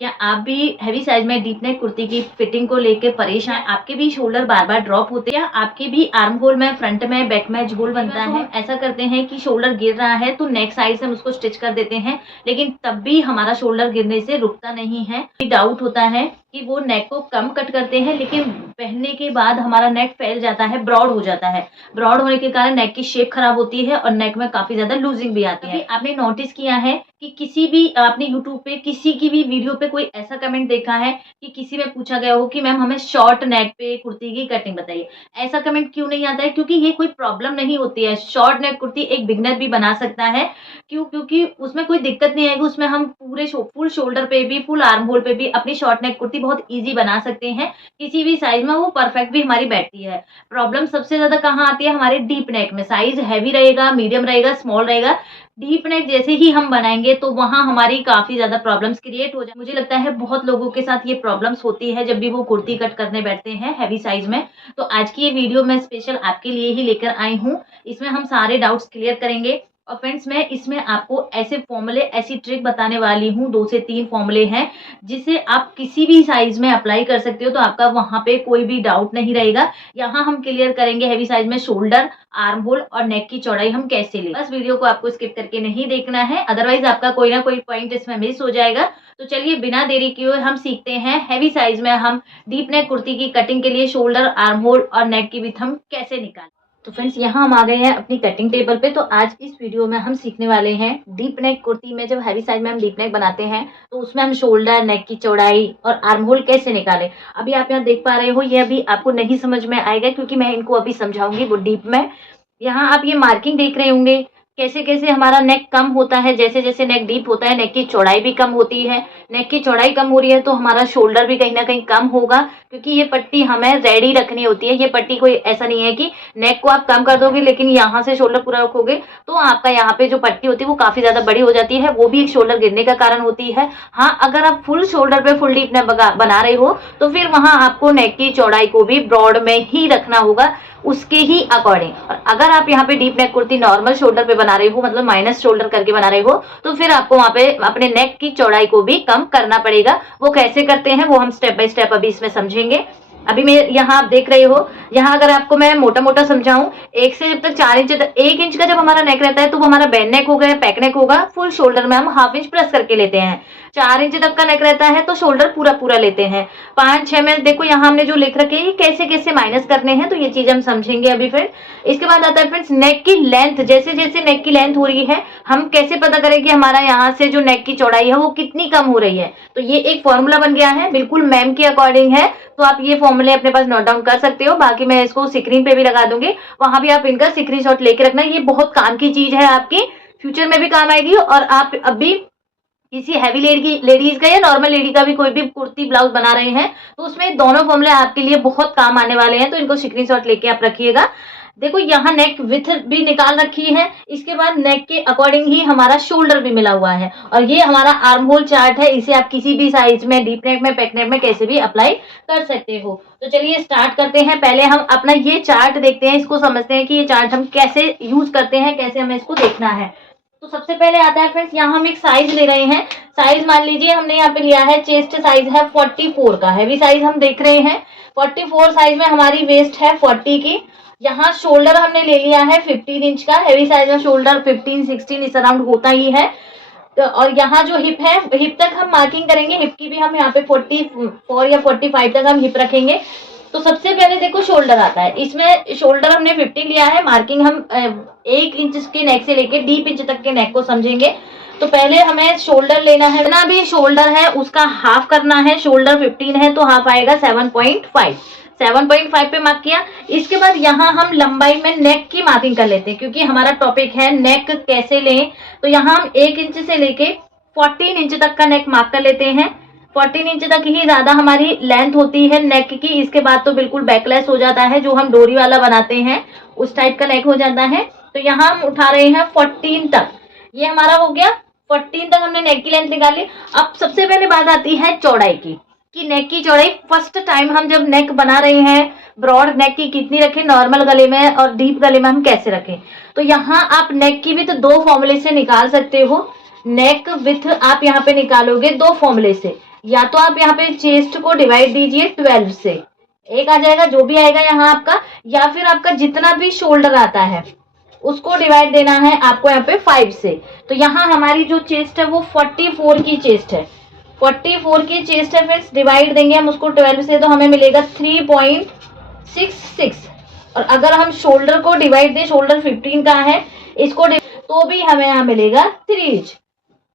क्या आप भी हैवी साइज में डीप नेक कुर्ती की फिटिंग को लेके परेशान? आपके भी शोल्डर बार बार ड्रॉप होते हैं? आपके भी आर्म होल में, फ्रंट में, बैक में झोल बनता है? ऐसा करते हैं कि शोल्डर गिर रहा है तो नेक साइड से हम उसको स्टिच कर देते हैं, लेकिन तब भी हमारा शोल्डर गिरने से रुकता नहीं है। डाउट होता है कि वो नेक को कम कट करते हैं, लेकिन पहनने के बाद हमारा नेक फैल जाता है, ब्रॉड हो जाता है। ब्रॉड होने के कारण नेक की शेप खराब होती है और नेक में काफी ज्यादा लूजिंग भी आती है। आपने नोटिस किया है कि किसी भी आपने यूट्यूब पे किसी की भी वीडियो पे कोई ऐसा कमेंट देखा है कि किसी में पूछा गया हो कि मैम हमें शॉर्ट नेक पे कुर्ती की कटिंग बताइए? ऐसा कमेंट क्यों नहीं आता है? क्योंकि ये कोई प्रॉब्लम नहीं होती है। शॉर्ट नेक कुर्ती एक बिगनर भी बना सकता है। क्यों? क्योंकि उसमें कोई दिक्कत नहीं आएगी। उसमें हम पूरे फुल शोल्डर पे भी, फुल आर्म होल पे भी अपनी शॉर्ट नेक कुर्ती बहुत ईजी बना सकते हैं। किसी भी साइज में वो परफेक्ट भी हमारी बैठती है। प्रॉब्लम सबसे ज्यादा कहाँ आती है? हमारे डीप नेक में। साइज हैवी रहेगा, मीडियम रहेगा, स्मॉल रहेगा, डीप नेक जैसे ही हम बनाएंगे तो वहां हमारी काफी ज्यादा प्रॉब्लम्स क्रिएट हो जाए। मुझे लगता है बहुत लोगों के साथ ये प्रॉब्लम्स होती है जब भी वो कुर्ती कट करने बैठते हैं हैवी साइज में। तो आज की ये वीडियो मैं स्पेशल आपके लिए ही लेकर आई हूँ। इसमें हम सारे डाउट्स क्लियर करेंगे। और फ्रेंड्स, मैं इसमें आपको ऐसे फॉर्मूले, ऐसी ट्रिक बताने वाली हूँ, 2 से 3 फॉर्मूले हैं जिसे आप किसी भी साइज में अप्लाई कर सकते हो, तो आपका वहां पे कोई भी डाउट नहीं रहेगा। यहाँ हम क्लियर करेंगे हैवी साइज में शोल्डर, आर्म होल और नेक की चौड़ाई हम कैसे लें। बस वीडियो को आपको स्किप करके नहीं देखना है, अदरवाइज आपका कोई ना कोई पॉइंट इसमें मिस हो जाएगा। तो चलिए बिना देरी किए हम सीखते हैं हैवी साइज में हम डीप नेक कुर्ती की कटिंग के लिए शोल्डर, आर्म होल और नेक की विड्थ हम कैसे निकालें। तो फ्रेंड्स, यहाँ हम आ गए हैं अपनी कटिंग टेबल पे। तो आज इस वीडियो में हम सीखने वाले हैं डीप नेक कुर्ती में, जब हैवी साइज में हम डीप नेक बनाते हैं तो उसमें हम शोल्डर, नेक की चौड़ाई और आर्म होल कैसे निकालें। अभी आप यहाँ देख पा रहे हो, ये अभी आपको नहीं समझ में आएगा क्योंकि मैं इनको अभी समझाऊंगी वो डीप में। यहाँ आप ये मार्किंग देख रहे होंगे कैसे कैसे हमारा नेक कम होता है। जैसे जैसे नेक डीप होता है, नेक की चौड़ाई भी कम होती है। नेक की चौड़ाई कम हो रही है तो हमारा शोल्डर भी कहीं ना कहीं कम होगा, क्योंकि ये पट्टी हमें रेडी रखनी होती है। ये पट्टी कोई ऐसा नहीं है कि नेक को आप कम कर दोगे लेकिन यहाँ से शोल्डर पूरा रखोगे तो आपका यहाँ पे जो पट्टी होती है वो काफी ज्यादा बड़ी हो जाती है। वो भी एक शोल्डर गिरने का कारण होती है। हाँ, अगर आप फुल शोल्डर पे फुल डीप नेक बना रहे हो तो फिर वहां आपको नेक की चौड़ाई को भी ब्रॉड में ही रखना होगा, उसके ही अकॉर्डिंग। और अगर आप यहाँ पे deep neck kurti normal shoulder पे बना रहे हो, मतलब माइनस शोल्डर करके बना रहे हो, तो फिर आपको वहां पे अपने नेक की चौड़ाई को भी कम करना पड़ेगा। वो कैसे करते हैं वो हम स्टेप बाय स्टेप अभी इसमें समझेंगे। अभी मैं यहाँ आप देख रहे हो, यहाँ अगर आपको मैं मोटा मोटा समझाऊं, 1 से जब तक 4 इंच तक, 1 इंच का जब हमारा नेक रहता है तो वो हमारा बैन नेक होगा, पैक नेक होगा। फुल शोल्डर में हम हाफ इंच प्रेस करके लेते हैं। 4 इंच तक का नेक रहता है तो शोल्डर पूरा पूरा लेते हैं। 5, 6 में देखो यहाँ हमने जो लिख रखे हैं कैसे कैसे माइनस करने हैं, तो ये चीज हम समझेंगे अभी फ्रेंड। इसके बाद आता है फ्रेंड्स नेक की लेंथ। जैसे जैसे नेक की लेंथ हो रही है, हम कैसे पता करें कि हमारा यहाँ से जो नेक की चौड़ाई है वो कितनी कम हो रही है। तो ये एक फॉर्मूला बन गया है, बिल्कुल मैम के अकॉर्डिंग है। तो आप ये फॉर्मूले अपने पास नोट डाउन कर सकते हो, बाकी मैं इसको स्क्रीन पे भी लगा दूंगी, वहां भी आप इनका स्क्रीनशॉट लेके रखना। ये बहुत काम की चीज है, आपकी फ्यूचर में भी काम आएगी। और आप अभी किसी हैवी लेडीज का या नॉर्मल लेडी का भी कोई भी कुर्ती ब्लाउज बना रहे हैं तो उसमें दोनों फॉर्मूले आपके लिए बहुत काम आने वाले हैं। तो इनको स्क्रीनशॉट लेके आप रखिएगा। देखो यहाँ नेक विथ भी निकाल रखी है, इसके बाद नेक के अकॉर्डिंग ही हमारा शोल्डर भी मिला हुआ है। और ये हमारा आर्म होल चार्ट है, इसे आप किसी भी साइज में, डीप नेक में, पैक नेक में कैसे भी अप्लाई कर सकते हो। तो चलिए स्टार्ट करते हैं। पहले हम अपना ये चार्ट देखते हैं, इसको समझते हैं कि ये चार्ट हम कैसे यूज करते हैं, कैसे हमें इसको देखना है। तो सबसे पहले आता है फ्रेंड्स, यहाँ हम एक साइज ले रहे हैं। साइज मान लीजिए हमने यहाँ पे लिया है, चेस्ट साइज है 44 का, हैवी साइज हम देख रहे हैं। 44 साइज में हमारी वेस्ट है 40 की। यहाँ शोल्डर हमने ले लिया है 15 इंच का, हैवी साइज में शोल्डर 15, 16 इस अराउंड होता ही है। तो और यहाँ जो हिप है, हिप तक हम मार्किंग करेंगे। हिप की भी हम यहाँ पे 44 या 45 तक हम हिप रखेंगे। तो सबसे पहले देखो शोल्डर आता है, इसमें शोल्डर हमने 50 लिया है। मार्किंग हम 1 इंच के नेक से लेके डीप इंच तक के नेक को समझेंगे। तो पहले हमें शोल्डर लेना है, ना भी शोल्डर है उसका हाफ करना है। शोल्डर 15 है तो हाफ आएगा 7.5। 7.5 पे मार्क किया। इसके बाद यहाँ हम लंबाई में नेक की मार्किंग कर लेते हैं, क्योंकि हमारा टॉपिक है नेक कैसे लें। तो यहाँ हम 1 इंच से लेके 14 इंच तक का नेक मार्क कर लेते हैं। 14 इंच तक ही ज्यादा हमारी लेंथ होती है नेक की। इसके बाद तो बिल्कुल बैकलेस हो जाता है, जो हम डोरी वाला बनाते हैं उस टाइप का नेक हो जाता है। तो यहाँ हम उठा रहे हैं 14 तक, ये हमारा हो गया। 14 तक हमने नेक की लेंथ निकाली। अब सबसे पहले बात आती है चौड़ाई की, कि नेक की चौड़ाई फर्स्ट टाइम हम जब नेक बना रहे हैं, ब्रॉड नेक की कितनी रखें, नॉर्मल गले में और डीप गले में हम कैसे रखें। तो यहाँ आप नेक की भी तो 2 फॉर्मूले से निकाल सकते हो। नेक विथ आप यहाँ पे निकालोगे 2 फॉर्मूले से। या तो आप यहाँ पे चेस्ट को डिवाइड दीजिए 12 से, एक आ जाएगा जो भी आएगा यहाँ आपका, या फिर आपका जितना भी शोल्डर आता है उसको डिवाइड देना है आपको यहाँ पे 5 से। तो यहाँ हमारी जो चेस्ट है वो 44 की चेस्ट है, 44 की चेस्ट है फ्रेंड्स। डिवाइड देंगे हम उसको 12 से तो हमें मिलेगा 3.66। और अगर हम शोल्डर को डिवाइड दें, शोल्डर 15 का है, इसको तो भी हमें यहाँ मिलेगा 3 इंच।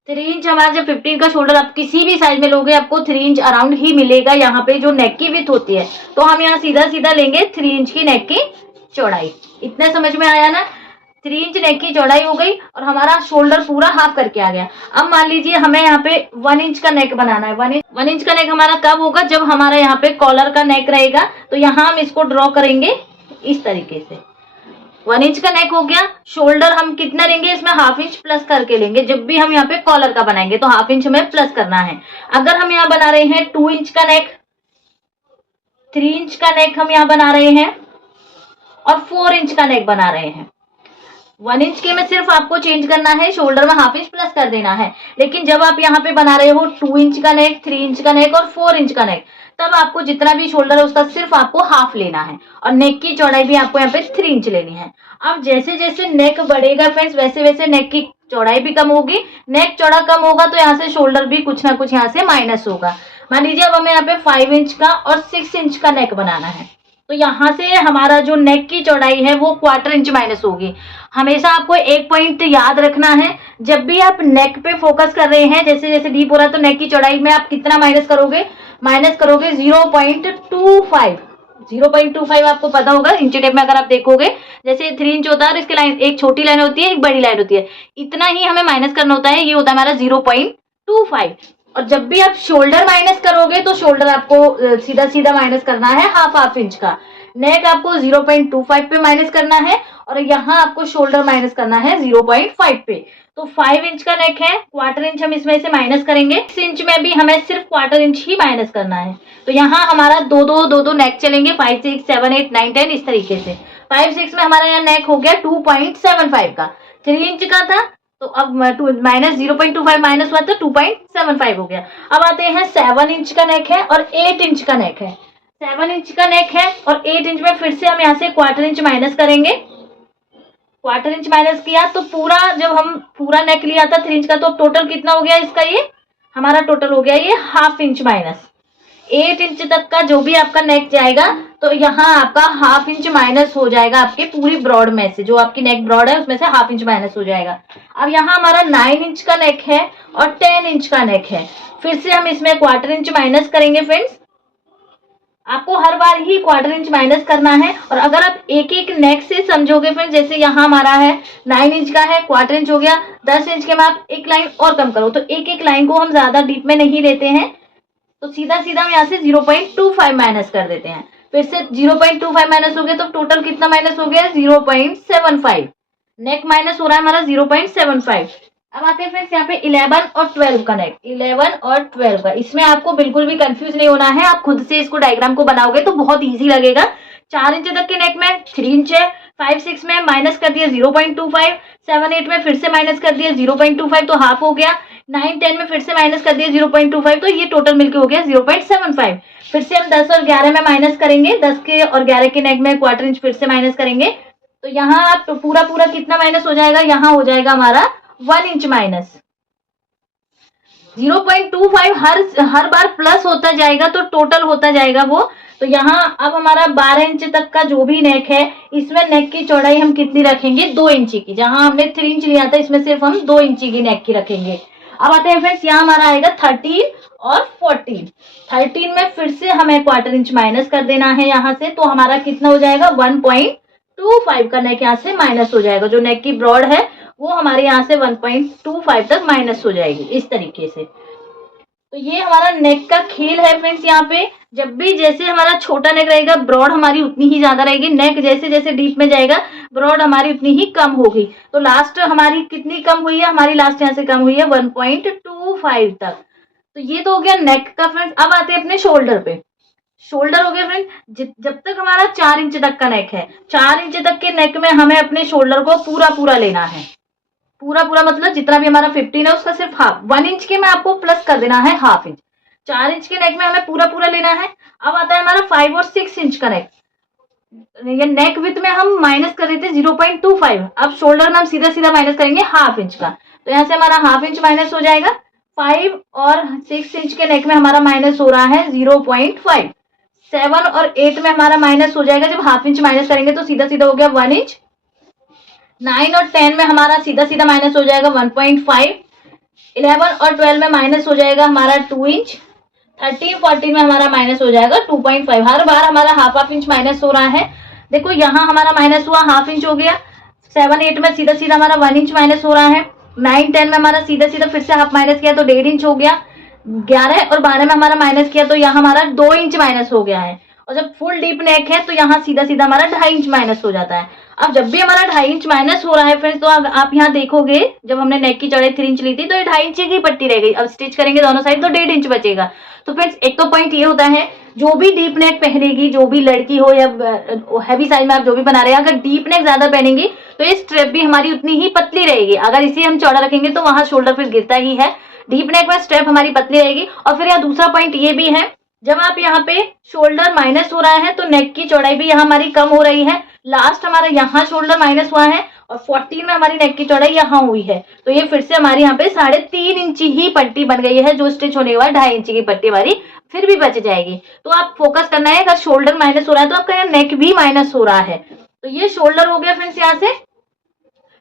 3 इंच हमारा जब 15 का शोल्डर आप किसी भी साइज में लोगे आपको 3 इंच अराउंड ही मिलेगा यहाँ पे जो नेक की विड्थ होती है। तो हम यहाँ सीधा सीधा लेंगे 3 इंच की नेक की चौड़ाई। इतना समझ में आया ना, 3 इंच नेक की चौड़ाई हो गई और हमारा शोल्डर पूरा हाफ करके आ गया। अब मान लीजिए हमें यहाँ पे 1 इंच का नेक बनाना है। 1 इंच का नेक हमारा कब होगा, जब हमारा यहाँ पे कॉलर का नेक रहेगा। तो यहाँ हम इसको ड्रॉ करेंगे इस तरीके से। 1 इंच का नेक हो गया। शोल्डर हम कितना लेंगे, इसमें हाफ इंच प्लस करके लेंगे। जब भी हम यहाँ पे कॉलर का बनाएंगे तो हाफ इंच हमें प्लस करना है। अगर हम यहाँ बना रहे हैं 2 इंच का नेक, 3 इंच का नेक हम यहाँ बना रहे हैं और 4 इंच का नेक बना रहे हैं। 1 इंच के में सिर्फ आपको चेंज करना है, शोल्डर में हाफ इंच प्लस कर देना है। लेकिन जब आप यहाँ पे बना रहे हो 2 इंच का नेक, 3 इंच का नेक और 4 इंच का नेक, तब आपको जितना भी शोल्डर है उसका सिर्फ आपको हाफ लेना है और नेक की चौड़ाई भी आपको यहाँ पे 3 इंच लेनी है। अब जैसे जैसे नेक बढ़ेगा फ्रेंड्स, वैसे वैसे नेक की चौड़ाई भी कम होगी। नेक चौड़ा कम होगा तो यहाँ से शोल्डर भी कुछ ना कुछ यहाँ से माइनस होगा। मान लीजिए अब हमें यहाँ पे 5 इंच का और 6 इंच का नेक बनाना है, तो यहाँ से हमारा जो नेक की चौड़ाई है वो 1/4 इंच माइनस होगी। हमेशा आपको एक पॉइंट याद रखना है, जब भी आप नेक पे फोकस कर रहे हैं, जैसे जैसे डीप हो रहा है तो नेक की चौड़ाई में आप कितना माइनस करोगे, 0.25। 0.25 आपको पता होगा इंची टेप में, अगर आप देखोगे जैसे 3 इंच होता है और इसकी लाइन, एक छोटी लाइन होती है एक बड़ी लाइन होती है, इतना ही हमें माइनस करना होता है। ये होता है हमारा 0.25। और जब भी आप शोल्डर माइनस करोगे तो शोल्डर आपको सीधा सीधा माइनस करना है हाफ इंच का। नेक आपको 0.25 पे माइनस करना है और यहाँ आपको शोल्डर माइनस करना है 0.5 पे। तो 5 इंच का नेक है, 1/4 इंच हम इसमें से माइनस करेंगे। 6 इंच में भी हमें सिर्फ 1/4 इंच ही माइनस करना है। तो यहाँ हमारा दो नेक चलेंगे, 5, 6, 7, 8, 9, 10 इस तरीके से। 5, 6 में हमारा यहाँ नेक हो गया 2.75 का। 3 इंच का था तो अब माइनस 0.25 माइनस हुआ तो 2.75 हो गया। अब आते हैं 7 इंच का नेक है और 8 इंच का नेक है। 7 इंच का नेक है और 8 इंच में फिर से हम यहाँ से 1/4 इंच माइनस करेंगे। 1/4 इंच माइनस किया तो पूरा, जब हम पूरा नेक लिया था 3 इंच का, तो टोटल कितना हो गया इसका, ये हमारा टोटल हो गया ये हाफ इंच माइनस। 8 इंच तक का जो भी आपका नेक जाएगा तो यहाँ आपका हाफ इंच माइनस हो जाएगा आपके पूरी ब्रॉड में से, जो आपकी नेक ब्रॉड है उसमें से हाफ इंच माइनस हो जाएगा। अब यहाँ हमारा 9 इंच का नेक है और 10 इंच का नेक है, फिर से हम इसमें 1/4 इंच माइनस करेंगे फ्रेंड्स। आपको हर बार ही 1/4 इंच माइनस करना है। और अगर आप एक एक नेक से समझोगे फ्रेंड्स, जैसे यहाँ हमारा है 9 इंच का है, 1/4 इंच हो गया, 10 इंच के में आप एक लाइन और कम करो, तो एक एक लाइन को हम ज्यादा डीप में नहीं लेते हैं, तो सीधा सीधा हम यहाँ से 0.25 माइनस कर देते हैं। फिर से 0.25 माइनस हो गया तो टोटल कितना माइनस हो गया, 0.75। नेक माइनस हो रहा है हमारा 0.75। अब आते हैं फ्रेंड्स यहाँ पे 11 और 12 का नेक। 11 और 12 का, इसमें आपको बिल्कुल भी कंफ्यूज नहीं होना है। आप खुद से इसको डायग्राम को बनाओगे तो बहुत इजी लगेगा। 4 इंच तक के नेक में 3 इंच है, 5, 6 में माइनस कर दिया 0.25, 7, 8 में फिर से माइनस कर दिया 0.25 तो हाफ हो गया, 9, 10 में फिर से माइनस कर दिया 0.25 तो ये टोटल मिलके हो गया 0.75। फिर से हम 10 और 11 में माइनस करेंगे, 10 के और 11 के नेक में 1/4 इंच फिर से माइनस करेंगे, तो यहाँ आप तो पूरा कितना माइनस हो जाएगा, यहाँ हो जाएगा हमारा 1 इंच माइनस। 0.25 हर बार प्लस होता जाएगा तो टोटल होता जाएगा वो। तो यहाँ अब हमारा 12 इंच तक का जो भी नेक है, इसमें नेक की चौड़ाई हम कितनी रखेंगे, 2 इंची की। जहां हमने 3 इंच लिया था इसमें सिर्फ हम 2 इंची की नेक की रखेंगे। अब आते हैं फ्रेंड्स, यहाँ हमारा आएगा 13 और 14। 13 में फिर से हमें 1/4 इंच माइनस कर देना है यहाँ से, तो हमारा कितना हो जाएगा 1.25 का नेक यहाँ से माइनस हो जाएगा। जो नेक की ब्रॉड है वो हमारे यहाँ से 1.25 तक माइनस हो जाएगी इस तरीके से। तो ये हमारा नेक का खेल है फ्रेंड्स। यहाँ पे जब भी जैसे हमारा छोटा नेक रहेगा ब्रॉड हमारी उतनी ही ज्यादा रहेगी, नेक जैसे जैसे डीप में जाएगा ब्रॉड हमारी उतनी ही कम होगी। तो लास्ट हमारी कितनी कम हुई है, हमारी लास्ट यहाँ से कम हुई है 1.25 तक। तो ये तो हो गया नेक का फ्रेंड्स। अब आते हैं अपने शोल्डर पे। शोल्डर हो गया फ्रेंड, जब तक हमारा 4 इंच तक का नेक है, 4 इंच तक के नेक में हमें अपने शोल्डर को पूरा लेना है। पूरा मतलब जितना भी हमारा 15 है उसका सिर्फ हाफ। 1 इंच के में आपको प्लस कर देना है हाफ इंच। 4 इंच के नेक में हमें पूरा पूरा लेना है। अब आता है हमारा 5 और 6 इंच का नेक। ये नेक विथ में हम माइनस कर रहे थे 0.25, अब शोल्डर में हम सीधा सीधा माइनस करेंगे हाफ इंच का, तो यहाँ से हमारा हाफ इंच माइनस हो जाएगा। 5 और 6 इंच के नेक में हमारा माइनस हो रहा है 0.5। 7 और 8 में हमारा माइनस हो जाएगा, जब हाफ इंच माइनस करेंगे तो सीधा सीधा हो गया 1 इंच। 9 और 10 में हमारा सीधा सीधा माइनस हो जाएगा 1.5। 11 और 12 में माइनस हो जाएगा हमारा 2 इंच। 13 14 में हमारा माइनस हो जाएगा 2.5। हर बार हमारा हाफ हाफ इंच माइनस हो रहा है। देखो यहाँ हमारा माइनस हुआ, हाफ इंच हो गया। 7 8 में सीधा सीधा हमारा 1 इंच माइनस हो रहा है। 9 10 में हमारा सीधा सीधा फिर से हाफ माइनस किया तो 1.5 इंच हो गया। 11 और 12 में हमारा माइनस किया तो यहाँ हमारा 2 इंच माइनस हो गया है। और जब फुल डीप नेक है तो यहाँ सीधा सीधा हमारा 2.5 इंच माइनस हो जाता है। अब जब भी हमारा 2.5 इंच माइनस हो रहा है फ्रेंड्स, तो आप यहाँ देखोगे जब हमने नेक की चौड़ाई 3 इंच ली थी तो ये 2.5 इंच की पट्टी रह गई। अब स्टिच करेंगे दोनों साइड तो 1.5 इंच बचेगा। तो फ्रेंड्स एक तो पॉइंट ये होता है, जो भी डीप नेक पहनेगी, जो भी लड़की हो या हैवी साइज में आप जो भी बना रहे हैं, अगर डीप नेक ज्यादा पहनेंगी तो ये स्ट्रेप भी हमारी उतनी ही पतली रहेगी। अगर इसे हम चौड़ा रखेंगे तो वहां शोल्डर फिर गिरता ही है। डीप नेक में स्ट्रेप हमारी पतली रहेगी। और फिर यहाँ दूसरा पॉइंट ये भी है, जब आप यहाँ पे शोल्डर माइनस हो रहा है तो नेक की चौड़ाई भी यहाँ हमारी कम हो रही है। लास्ट हमारा यहाँ शोल्डर माइनस हुआ है और 14 में हमारी नेक की चौड़ाई यहाँ हुई है, तो ये फिर से हमारी यहाँ पे 3.5 इंच ही पट्टी बन गई है, जो स्टिच होने के बाद 2.5 इंच की पट्टी हमारी फिर भी बच जाएगी। तो आप फोकस करना है, अगर शोल्डर माइनस हो रहा है तो आपका यहाँ नेक भी माइनस हो रहा है। तो ये शोल्डर हो गया फ्रेंड्स, यहाँ से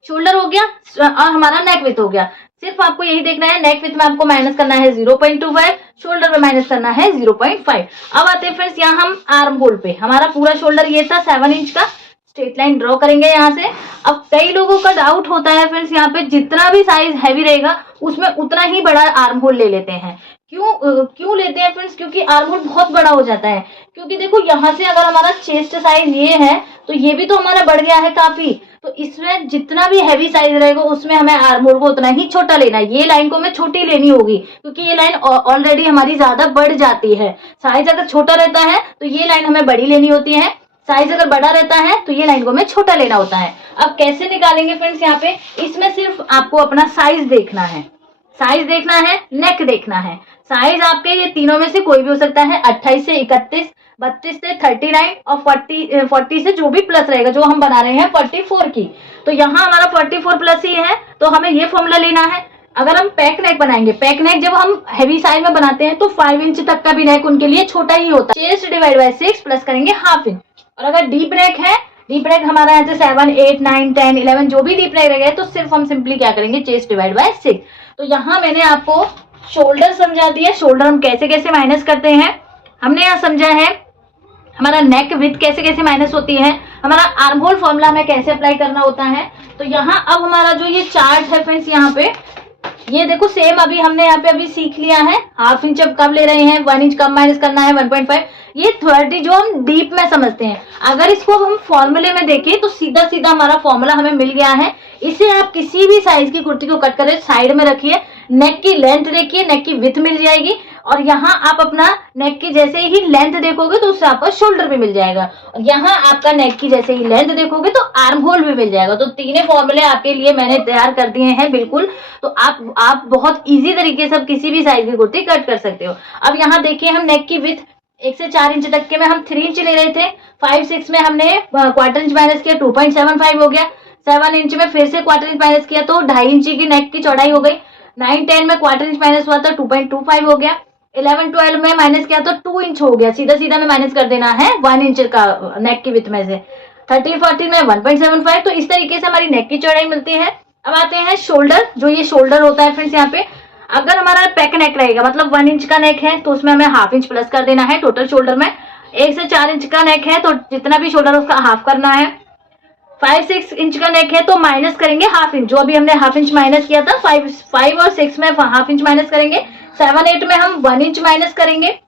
शोल्डर हो गया और हमारा नेक विथ हो गया। सिर्फ आपको यही देखना है, नेक विथ में आपको माइनस करना है 0.25, शोल्डर में माइनस करना है 0.5। अब आते हैं फ्रेंड्स यहाँ हम आर्म होल पे। हमारा पूरा शोल्डर ये था 7 इंच का, स्ट्रेट लाइन ड्रॉ करेंगे यहाँ से। अब कई लोगों का डाउट होता है फ्रेंड्स, यहाँ पे जितना भी साइज हैवी रहेगा उसमें उतना ही बड़ा आर्म होल ले लेते हैं। क्यों लेते हैं फ्रेंड्स? क्योंकि आर्म होल बहुत बड़ा हो जाता है। क्योंकि देखो यहाँ से अगर हमारा चेस्ट साइज ये है तो ये भी तो हमारा बढ़ गया है काफी, तो इसमें जितना भी हैवी साइज रहेगा उसमें हमें आर्म होल को उतना ही छोटा लेना है। ये लाइन को हमें छोटी लेनी होगी क्योंकि ये लाइन ऑलरेडी हमारी ज्यादा बढ़ जाती है। साइज अगर छोटा रहता है तो ये लाइन हमें बड़ी लेनी होती है, साइज अगर बड़ा रहता है तो ये लाइन को हमें छोटा लेना होता है। अब कैसे निकालेंगे फ्रेंड्स? यहाँ पे इसमें सिर्फ आपको अपना साइज देखना है, साइज देखना है, नेक देखना है। साइज आपके ये तीनों में से कोई भी हो सकता है, 28 से 31, 32 से 39 और 40 से जो भी प्लस रहेगा, जो हम बना रहे हैं 44 की, तो यहाँ हमारा 44 प्लस ही है, तो हमें ये फॉर्मूला लेना है। अगर हम पैक नेक बनाएंगे, पैक नेक जब हम हैवी साइज में बनाते हैं तो 5 इंच तक का भी नेक उनके लिए छोटा ही होता है। चेस्ट डिवाइड बाय 6 प्लस करेंगे हाफ इंच। और अगर डीप नेक है, डीप नेक हमारा यहाँ से 7 8 9 10 11 जो भी डीप नेक रहेगा, तो सिर्फ हम सिंपली क्या करेंगे, चेस्ट डिवाइड बाय 6। तो यहाँ मैंने आपको शोल्डर समझा दिया, शोल्डर हम कैसे कैसे माइनस करते हैं। हमने यहाँ समझा है हमारा नेक विथ कैसे कैसे माइनस होती है, हमारा आर्म होल फॉर्मूला हमें कैसे अप्लाई करना होता है। तो यहाँ अब हमारा जो ये चार्ट है फ्रेंड्स, यहाँ पे ये देखो सेम अभी हमने यहाँ पे अभी सीख लिया है। हाफ इंच अब कब ले रहे हैं, 1 इंच कब माइनस करना है, 1.5। ये 30 जो हम डीप में समझते हैं, अगर इसको हम फॉर्मूले में देखें तो सीधा सीधा हमारा फॉर्मूला हमें मिल गया है। इसे आप किसी भी साइज की कुर्ती को कट करके साइड में रखिए, नेक की लेंथ देखिए, नेक की विथ मिल जाएगी, और यहाँ आप अपना नेक की जैसे ही लेंथ देखोगे तो उससे आपका शोल्डर भी मिल जाएगा, और यहाँ आपका नेक की जैसे ही लेंथ देखोगे तो आर्म होल भी मिल जाएगा। तो तीनों फॉर्मूले आपके लिए मैंने तैयार कर दिए हैं बिल्कुल। तो आप बहुत इजी तरीके से किसी भी साइज की कुर्ती कट कर सकते हो। अब यहाँ देखिए हम नेक की विथ 1 से 4 इंच तक के में हम 3 इंच ले रहे थे, 5 6 में हमने क्वार्टर इंच माइनस किया, 2.75 हो गया। 7 इंच में फिर से क्वार्टर इंच माइनस किया तो 2.5 इंच की नेक की चौड़ाई हो गई। 9 10 में क्वार्टर इंच माइनस हुआ था, 2.25 हो गया। 11 12 में माइनस किया तो 2 इंच हो गया, सीधा सीधा में माइनस कर देना है 1 इंच का नेक की विथ में से। 13 14 में 1.75। तो इस तरीके से हमारी नेक की चौड़ाई मिलती है। अब आते हैं शोल्डर, जो ये शोल्डर होता है फ्रेंड्स, यहाँ पे अगर हमारा पैक नेक रहेगा मतलब 1 इंच का नेक है तो उसमें हमें हाफ इंच प्लस कर देना है टोटल शोल्डर में। 1 से 4 इंच का नेक है तो जितना भी शोल्डर उसका हाफ करना है। 5 6 इंच का नेक है तो माइनस करेंगे हाफ इंच, जो अभी हमने हाफ इंच माइनस किया था। 5 और 6 में हाफ इंच माइनस करेंगे। 7 8 में हम 1 इंच माइनस करेंगे।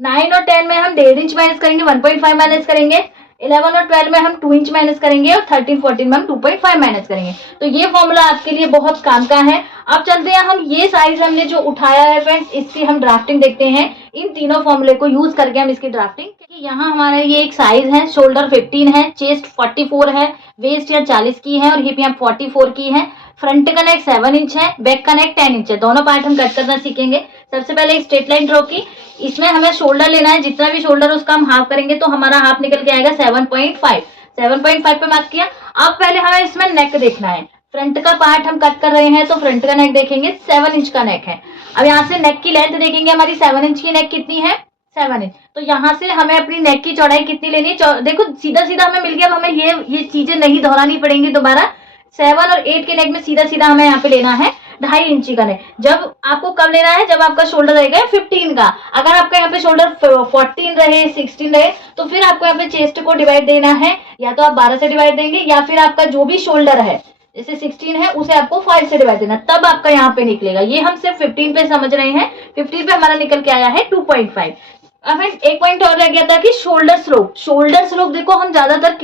9 और 10 में हम 1.5 इंच माइनस करेंगे, 1.5 माइनस करेंगे। 11 और 12 में हम 2 इंच माइनस करेंगे और 13 14 में हम 2.5 माइनस करेंगे। तो ये फॉर्मूला आपके लिए बहुत काम का है। अब चलते हैं हम ये साइज हमने जो उठाया है फ्रेंड्स, इसकी हम ड्राफ्टिंग देखते हैं। इन तीनों फॉर्मूले को यूज करके हम इसकी ड्राफ्टिंग, यहाँ हमारा ये एक साइज है, शोल्डर 15 है, चेस्ट 44 है, वेस्ट यहाँ 40 की है और हिप यहाँ 44 की है। फ्रंट का नेक 7 इंच है, बैक का नेक 10 इंच है। दोनों पार्ट हम कट करना सीखेंगे। सबसे पहले एक स्ट्रेट लाइन ड्रॉ की, इसमें हमें शोल्डर लेना है, जितना भी शोल्डर है उसका हम हाफ करेंगे तो हमारा हाफ निकल के आएगा 7.5। 7.5 पे मार्क किया। अब पहले हमें इसमें नेक देखना है। फ्रंट का पार्ट हम कट कर रहे हैं तो फ्रंट का नेक देखेंगे 7 इंच का नेक है। अब यहाँ से नेक की लेंथ देखेंगे, हमारी 7 इंच की नेक कितनी है, 7 इंच। तो यहाँ से हमें अपनी नेक की चौड़ाई कितनी लेनी है, देखो सीधा सीधा हमें मिल गया। अब हमें ये चीजें नहीं दोहरानी पड़ेंगी दोबारा। 7 और 8 के नेक में सीधा सीधा हमें यहाँ पे लेना है 2.5 इंची का नेक। जब आपको कब लेना है, जब आपका शोल्डर रहेगा 15 का। अगर आपका यहाँ पे शोल्डर 14 रहे, 16 रहे, तो फिर आपको यहाँ पे चेस्ट को डिवाइड देना है, या तो आप 12 से डिवाइड देंगे, या फिर आपका जो भी शोल्डर है जैसे 16 है उसे आपको 5 से डिवाइड देना, तब आपका यहाँ पे निकलेगा। ये हम सिर्फ 15 पे समझ रहे हैं। 15 पे हमारा निकल के आया है 2.5। अब एक पॉइंट और रह गया था कि शोल्डर स्लोप। शोल्डर स्लोप देखो, हम ज्यादातर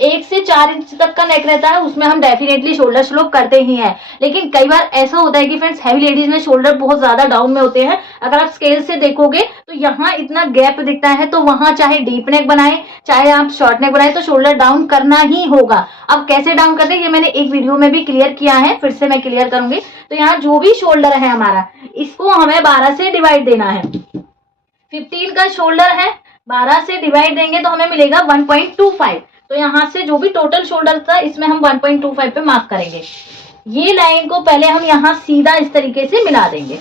1 से 4 इंच तक का नेक रहता है, उसमें हम डेफिनेटली शोल्डर स्लोप करते ही हैं। लेकिन कई बार ऐसा होता है कि फ्रेंड्स हैवी लेडीज में शोल्डर बहुत ज्यादा डाउन में होते हैं। अगर आप स्केल से देखोगे तो यहाँ इतना गैप दिखता है, तो वहां चाहे डीप नेक बनाए चाहे आप शॉर्ट नेक बनाए तो शोल्डर डाउन करना ही होगा। अब कैसे डाउन करते हैं ये मैंने एक वीडियो में भी क्लियर किया है, फिर से मैं क्लियर करूंगी। तो यहाँ जो भी शोल्डर है हमारा, इसको हमें 12 से डिवाइड देना है। 15 का शोल्डर है, 12 से डिवाइड देंगे तो हमें मिलेगा 1.25। तो यहाँ से जो भी टोटल शोल्डर था इसमें हम 1.25 पे मार्क करेंगे। ये लाइन को पहले हम यहाँ सीधा इस तरीके से मिला देंगे।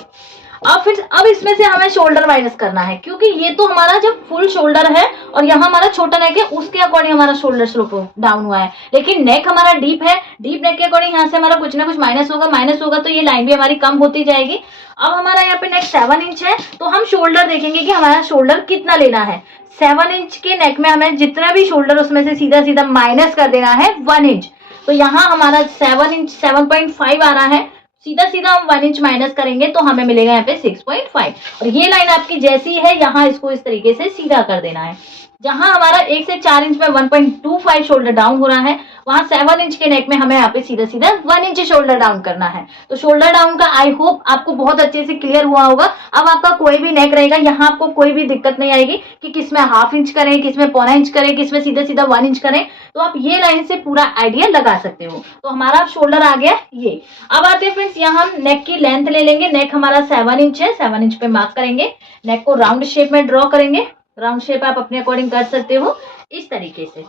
अब इसमें से हमें शोल्डर माइनस करना है, क्योंकि ये तो हमारा जब फुल शोल्डर है और यहाँ हमारा छोटा नेक है, उसके अकॉर्डिंग हमारा शोल्डर स्लोप डाउन हुआ है। लेकिन नेक हमारा डीप है, डीप नेक के अकॉर्डिंग यहाँ से हमारा कुछ ना कुछ माइनस होगा तो ये लाइन भी हमारी कम होती जाएगी। अब हमारा यहाँ पे नेक 7 इंच है, तो हम शोल्डर देखेंगे कि हमारा शोल्डर कितना लेना है। 7 इंच के नेक में हमें जितना भी शोल्डर उसमें से सीधा सीधा माइनस कर देना है 1 इंच। तो यहाँ हमारा 7 इंच 7.5 आ रहा है, सीधा सीधा हम 1 इंच माइनस करेंगे तो हमें मिलेगा यहाँ पे 6.5। और ये लाइन आपकी जैसी है, यहाँ इसको इस तरीके से सीधा कर देना है। जहां हमारा 1 से 4 इंच में 1.25 शोल्डर डाउन हो रहा है, वहां 7 इंच के नेक में हमें यहाँ पे सीधा सीधा 1 इंच शोल्डर डाउन करना है। तो शोल्डर डाउन का आई होप आपको बहुत अच्छे से क्लियर हुआ होगा। अब आपका कोई भी नेक रहेगा, यहाँ आपको कोई भी दिक्कत नहीं आएगी कि किसमें 1/2 इंच करें, किसमें 1/4 इंच करें, किसमें सीधा सीधा 1 इंच करें। तो आप ये लाइन से पूरा आइडिया लगा सकते हो। तो हमारा शोल्डर आ गया ये। अब आते हैं फ्रेंड्स, यहाँ हम नेक की लेंथ ले लेंगे। नेक हमारा 7 इंच है, 7 इंच पे मार्क करेंगे। नेक को राउंड शेप में ड्रॉ करेंगे। राउंड शेप आप अपने अकॉर्डिंग कर सकते हो इस तरीके से।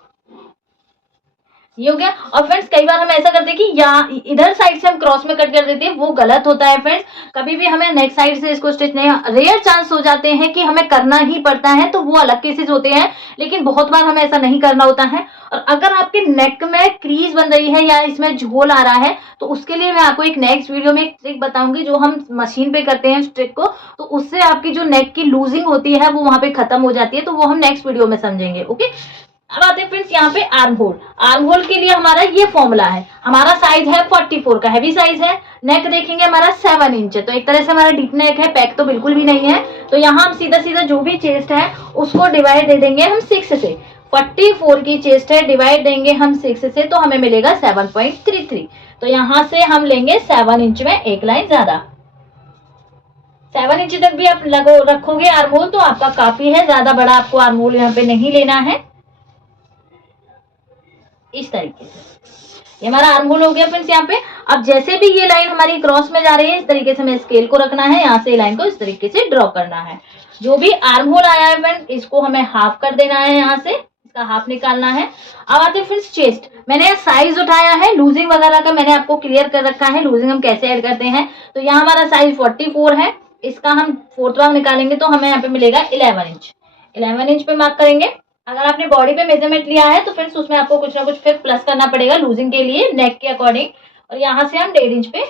ये हो गया। और फ्रेंड्स कई बार हम ऐसा करते हैं कि या इधर साइड से हम क्रॉस में कट कर देते हैं, वो गलत होता है फ्रेंड्स। कभी भी हमें नेक साइड से इसको स्टिच नहीं, रेयर चांस हो जाते हैं कि हमें करना ही पड़ता है, तो वो अलग केसेस होते हैं। लेकिन बहुत बार हमें ऐसा नहीं करना होता है। और अगर आपके नेक में क्रीज बन रही है या इसमें झोल आ रहा है, तो उसके लिए मैं आपको एक नेक्स्ट वीडियो में एक ट्रिक बताऊंगी, जो हम मशीन पे करते हैं ट्रिक को, तो उससे आपकी जो नेक की लूजिंग होती है वो वहां पे खत्म हो जाती है। तो वो हम नेक्स्ट वीडियो में समझेंगे। ओके, अब आते हैं फ्रेंड्स यहाँ पे आर्म होल। आर्म होल के लिए हमारा ये फॉर्मूला है। हमारा साइज है 44 का, हैवी साइज है। नेक देखेंगे हमारा 7 इंच है, तो एक तरह से हमारा डीप नेक है, पैक तो बिल्कुल भी नहीं है। तो यहाँ हम सीधा सीधा जो भी चेस्ट है उसको डिवाइड दे देंगे हम 6 से। 44 की चेस्ट है, डिवाइड देंगे हम 6 से, तो हमें मिलेगा 7.33। तो यहाँ से हम लेंगे 7 इंच में एक लाइन ज्यादा। 7 इंच तक भी आप रखोगे आर्म होल तो आपका काफी है, ज्यादा बड़ा आपको आर्म होल यहाँ पे नहीं लेना है। इस तरीके से ये हमारा आर्म होल हो गया फ्रेंड्स। यहाँ पे अब जैसे भी ये लाइन हमारी क्रॉस में जा रही है, इस तरीके से हमें स्केल को रखना है, यहाँ से लाइन को इस तरीके से ड्रॉ करना है। जो भी आर्म होल आया है फ्रेंड्स, इसको हमें हाफ कर देना है, यहाँ से इसका हाफ निकालना है। अब आते हैं फ्रेंड्स चेस्ट। मैंने साइज उठाया है, लूजिंग वगैरह का मैंने आपको क्लियर कर रखा है, लूजिंग हम कैसे ऐड करते हैं। तो यहाँ हमारा साइज 44 है, इसका हम 4th भाग निकालेंगे तो हमें यहाँ पे मिलेगा 11 इंच। 11 इंच पे मार्क करेंगे। अगर आपने बॉडी पे मेजरमेंट लिया है तो फ्रेंड्स उसमें आपको कुछ ना कुछ फिर प्लस करना पड़ेगा लूजिंग के लिए, नेक के अकॉर्डिंग। और यहाँ से हम 1.5 इंच पे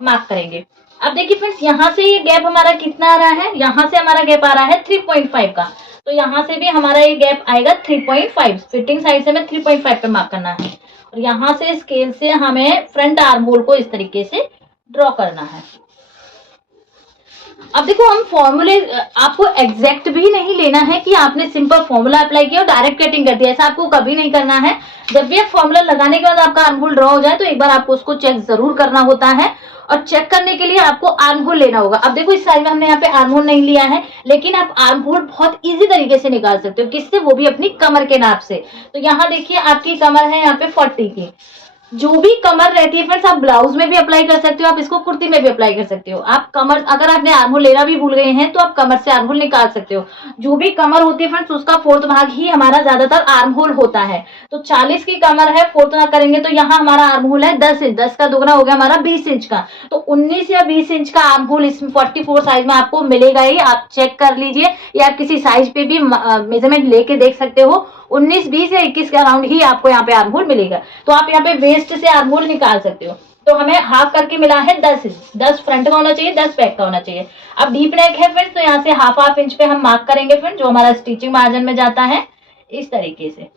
मार्क करेंगे। अब देखिए फ्रेंड्स, यहाँ से ये गैप हमारा कितना आ रहा है, यहाँ से हमारा गैप आ रहा है 3.5 का। तो यहाँ से भी हमारा ये गैप आएगा 3.5। फिटिंग साइड से हमें 3.5 पे मार्क करना है। और यहाँ से स्केल से हमें फ्रंट आर्म होल को इस तरीके से ड्रॉ करना है। अब देखो, हम फॉर्मूले आपको एग्जैक्ट भी नहीं लेना है कि आपने सिंपल फॉर्मूला अप्लाई किया और डायरेक्ट कटिंग कर दिया, ऐसा आपको कभी नहीं करना है। जब भी आप फॉर्मूला लगाने के बाद आपका आर्म होल ड्रॉ हो जाए तो एक बार आपको उसको चेक जरूर करना होता है। और चेक करने के लिए आपको आर्म होल लेना होगा। अब देखो, इस साइज में हमने यहाँ पे आर्म होल नहीं लिया है, लेकिन आप आर्म होल बहुत इजी तरीके से निकाल सकते हो। किससे? वो भी अपनी कमर के नाप से। तो यहाँ देखिए, आपकी कमर है यहाँ पे 40 की। जो भी कमर रहती है फ्रेंड्स, आप ब्लाउज में भी अप्लाई कर सकते हो, आप इसको कुर्ती में भी अप्लाई कर सकते हो। आप कमर, अगर आपने आर्म होल लेना भी भूल गए हैं तो आप कमर से आर्म होल निकाल सकते हो। जो भी कमर होती है फ्रेंड्स, उसका फोर्थ भाग ही हमारा ज्यादातर आर्म होल होता है। तो 40 की कमर है, फोर्थ भाग करेंगे तो यहाँ हमारा आर्म होल है 10 इंच, 10 का दुगना हो गया हमारा 20 इंच का। तो 19 या 20 इंच का आर्म होल इसमें 44 साइज में आपको मिलेगा ही। आप चेक कर लीजिए, या आप किसी साइज पे भी मेजरमेंट लेके देख सकते हो। 19, 20 या 21 के अराउंड ही आपको यहाँ पे आर्म होल मिलेगा। तो आप यहाँ पे वेस्ट से आर्म होल निकाल सकते हो। तो हमें हाफ करके मिला है 10 इंच, 10 फ्रंट का होना चाहिए, 10 बैक का होना चाहिए। अब डीप नेक है फ्रेंड्स, तो यहाँ से हाफ इंच पे हम मार्क करेंगे फ्रेंड्स, जो हमारा स्टिचिंग मार्जिन में जाता है इस तरीके से,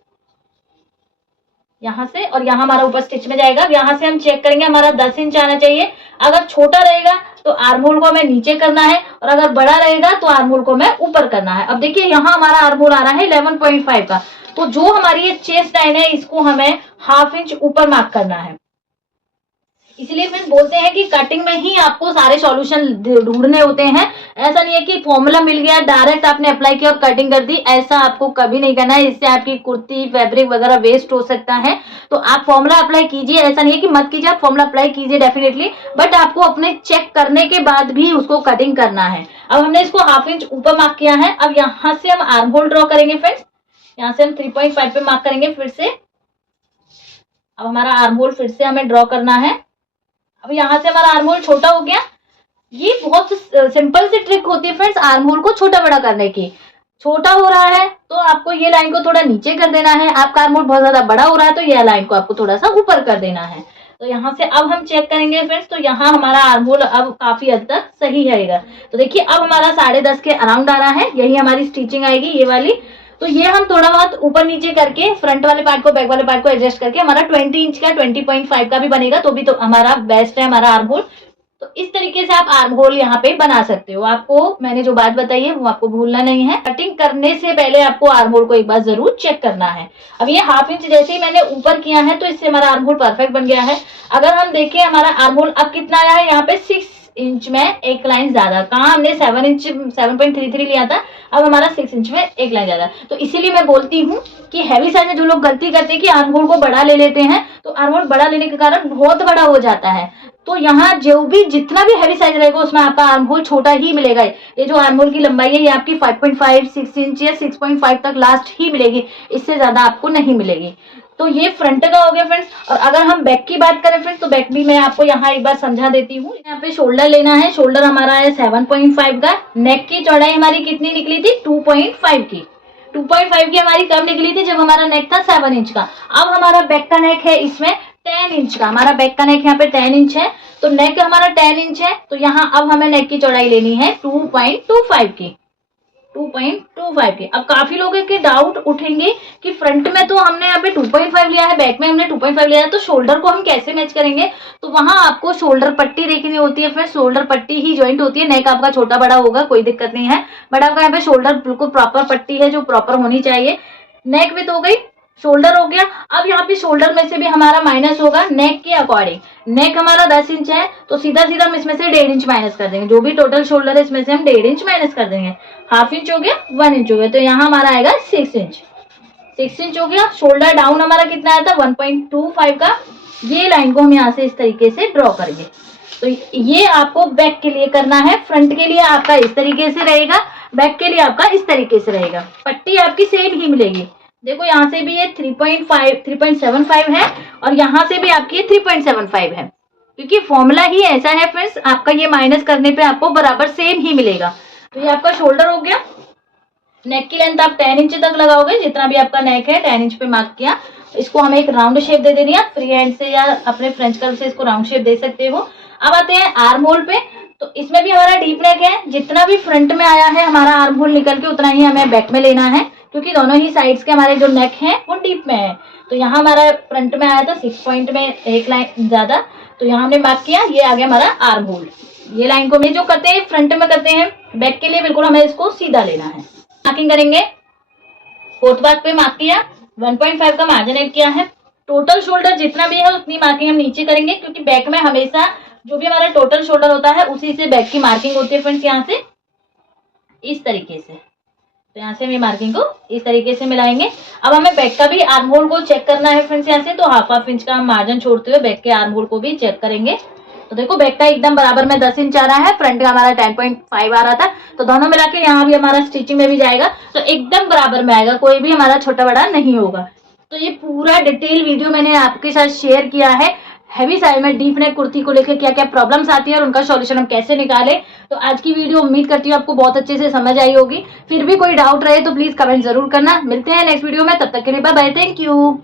यहाँ से, और यहाँ हमारा ऊपर स्टिच में जाएगा। अब यहाँ से हम चेक करेंगे, हमारा 10 इंच आना चाहिए। अगर छोटा रहेगा तो आर्म होल को हमें नीचे करना है, और अगर बड़ा रहेगा तो आर्म होल को हमें ऊपर करना है। अब देखिए यहाँ हमारा आर्म होल आ रहा है 11.5 का, तो जो हमारी ये चेस्ट लाइन है इसको हमें हाफ इंच ऊपर मार्क करना है। इसलिए फिर बोलते हैं कि कटिंग में ही आपको सारे सॉल्यूशन ढूंढने होते हैं। ऐसा नहीं है कि फॉर्मूला मिल गया डायरेक्ट आपने अप्लाई किया और कटिंग कर दी, ऐसा आपको कभी नहीं करना है। इससे आपकी कुर्ती, फैब्रिक वगैरह वेस्ट हो सकता है। तो आप फॉर्मूला अप्लाई कीजिए, ऐसा नहीं है कि मत कीजिए, आप फॉर्मूला अप्लाई कीजिए डेफिनेटली, बट आपको अपने चेक करने के बाद भी उसको कटिंग करना है। अब हमने इसको हाफ इंच ऊपर मार्क किया है। अब यहाँ से हम आर्म होल ड्रॉ करेंगे फ्रेंड्स, यहाँ से हम 3.5 पे मार्क करेंगे फिर से। अब हमारा आर्म होल फिर से हमें ड्रॉ करना है। अब यहाँ से हमारा आर्म होल छोटा हो गया। ये बहुत सिंपल सी ट्रिक होती है फ्रेंड्स आर्म होल को छोटा बड़ा करने की। छोटा हो रहा है तो आपको ये लाइन को थोड़ा नीचे कर देना है, आपका आर्म होल बहुत ज्यादा बड़ा हो रहा है तो ये लाइन को आपको थोड़ा सा ऊपर कर देना है। तो यहाँ से अब हम चेक करेंगे फ्रेंड्स, तो यहाँ हमारा आर्म होल अब काफी हद तक सही रहेगा। तो देखिए अब हमारा 10.5 के अराउंड आ रहा है, यही हमारी स्टिचिंग आएगी ये वाली। तो ये हम थोड़ा बहुत ऊपर नीचे करके फ्रंट वाले पार्ट को, बैक वाले पार्ट को एडजस्ट करके हमारा 20 इंच का 20.5 का भी बनेगा, तो भी तो हमारा बेस्ट है हमारा आर्म होल। तो इस तरीके से आप आर्म होल यहाँ पे बना सकते हो। आपको मैंने जो बात बताई है वो आपको भूलना नहीं है। कटिंग करने से पहले आपको आर्म होल को एक बार जरूर चेक करना है। अब ये हाफ इंच जैसे ही मैंने ऊपर किया है तो इससे हमारा आर्म होल परफेक्ट बन गया है। अगर हम देखें हमारा आर्म होल अब कितना आया है, यहाँ पे 6 इंच में एक लाइन ज्यादा। कहाँ हमने 7.33 लिया था, अब हमारा 6 इंच में एक लाइन ज्यादा। तो इसीलिए मैं बोलती हूँ कि हैवी साइज में जो लोग गलती करते हैं कि आर्म होल को बड़ा ले लेते हैं, तो आर्म होल बड़ा लेने के कारण बहुत बड़ा हो जाता है। तो यहाँ जो भी जितना भी हैवी साइज रहेगा उसमें आपका आर्म होल छोटा ही मिलेगा। ये जो आर्म होल की लंबाई है ये आपकी 5.5, 6 इंच या 6.5 तक लास्ट ही मिलेगी, इससे ज्यादा आपको नहीं मिलेगी। तो ये फ्रंट का हो गया फ्रेंड्स। और अगर हम बैक की बात करें फ्रेंड्स, तो बैक भी मैं आपको यहाँ एक बार समझा देती हूँ। यहाँ पे शोल्डर लेना है, शोल्डर हमारा है 7.5 का। नेक की चौड़ाई हमारी कितनी निकली थी, 2.5 की। 2.5 की हमारी कब निकली थी, जब हमारा नेक था 7 इंच का। अब हमारा बैक का नेक है इसमें 10 इंच का। हमारा बैक का नेक यहाँ पे 10 इंच है, तो नेक हमारा 10 इंच है। तो यहाँ अब हमें नेक की चौड़ाई लेनी है 2.25 की, 2.25 की। अब काफी लोगों के डाउट उठेंगे कि फ्रंट में तो हमने यहाँ पे 2.5 लिया है, बैक में हमने 2.5 लिया है, तो शोल्डर को हम कैसे मैच करेंगे। तो वहां आपको शोल्डर पट्टी देखनी होती है, फिर शोल्डर पट्टी ही ज्वाइंट होती है। नेक आपका छोटा बड़ा होगा कोई दिक्कत नहीं है, बट आपका यहाँ पे शोल्डर बिल्कुल प्रॉपर पट्टी है जो प्रॉपर होनी चाहिए। नेक विड्थ हो गई, शोल्डर हो गया। अब यहाँ पे शोल्डर में से भी हमारा माइनस होगा नेक के अकॉर्डिंग। नेक हमारा 10 इंच है, तो सीधा सीधा हम इसमें से 1.5 इंच माइनस कर देंगे। जो भी टोटल शोल्डर है इसमें से हम 1.5 इंच माइनस कर देंगे। हाफ इंच हो गया, 1 इंच हो गया, तो यहाँ हमारा आएगा 6 इंच। 6 इंच हो गया। शोल्डर डाउन हमारा कितना आया था, 1.25 का। ये लाइन को हम यहाँ से इस तरीके से ड्रॉ करेंगे। तो ये आपको बैक के लिए करना है। फ्रंट के लिए आपका इस तरीके से रहेगा, बैक के लिए आपका इस तरीके से रहेगा। पट्टी आपकी सेम ही मिलेगी। देखो यहाँ से भी ये 3.75 है और यहाँ से भी आपकी 3.75 है, क्योंकि फॉर्मूला ही ऐसा है फ्रेंड्स। आपका ये माइनस करने पे आपको बराबर सेम ही मिलेगा। तो ये आपका शोल्डर हो गया। नेक की लेंथ आप 10 इंच तक लगाओगे, जितना भी आपका नेक है 10 इंच पे मार्क किया। इसको हमें एक राउंड शेप दे देनी है, फ्री हैंड से या अपने फ्रेंच कर्व से इसको राउंड शेप दे सकते हो। अब आते हैं आर्म होल पे। तो इसमें भी हमारा डीप नेक है, जितना भी फ्रंट में आया है हमारा आर्म होल निकल के उतना ही हमें बैक में लेना है, क्योंकि दोनों ही साइड्स के हमारे जो नेक हैं वो डीप में है। तो यहाँ हमारा फ्रंट में आया था 6 पॉइंट में एक लाइन ज्यादा, तो यहाँ हमने मार्क किया, ये आ गया हमारा आर्म होल। ये लाइन को हम जो करते हैं फ्रंट में करते हैं, बैक के लिए बिल्कुल हमें इसको सीधा लेना है। मार्किंग करेंगे, फोर्थ पार्ट पे मार्क किया, 1.5 का मार्जिन ऐड किया है। टोटल शोल्डर जितना भी है उतनी मार्किंग हम नीचे करेंगे, क्योंकि बैक में हमेशा जो भी हमारा टोटल शोल्डर होता है उसी से बैक की मार्किंग होती है फ्रेंड्स। यहाँ से इस तरीके से तो यहाँ से हमें मार्किंग को इस तरीके से मिलाएंगे। अब हमें बैक का भी आर्म होल को चेक करना है फ्रेंड्स। यहाँ से तो हाफ इंच का हम मार्जिन छोड़ते हुए बैक के आर्म होल को भी चेक करेंगे। तो देखो बैक का एकदम बराबर में 10 इंच आ रहा है, फ्रंट का हमारा 10.5 आ रहा था, तो दोनों मिला के यहाँ भी हमारा स्टिचिंग में भी जाएगा तो एकदम बराबर में आएगा, कोई भी हमारा छोटा बड़ा नहीं होगा। तो ये पूरा डिटेल वीडियो मैंने आपके साथ शेयर किया है हैवी साइज में डीप नेक कुर्ती को लेकर क्या क्या प्रॉब्लम्स आती है और उनका सॉल्यूशन हम कैसे निकालें। तो आज की वीडियो उम्मीद करती हूँ आपको बहुत अच्छे से समझ आई होगी। फिर भी कोई डाउट रहे तो प्लीज कमेंट जरूर करना। मिलते हैं नेक्स्ट वीडियो में, तब तक के लिए बाय बाय, थैंक यू।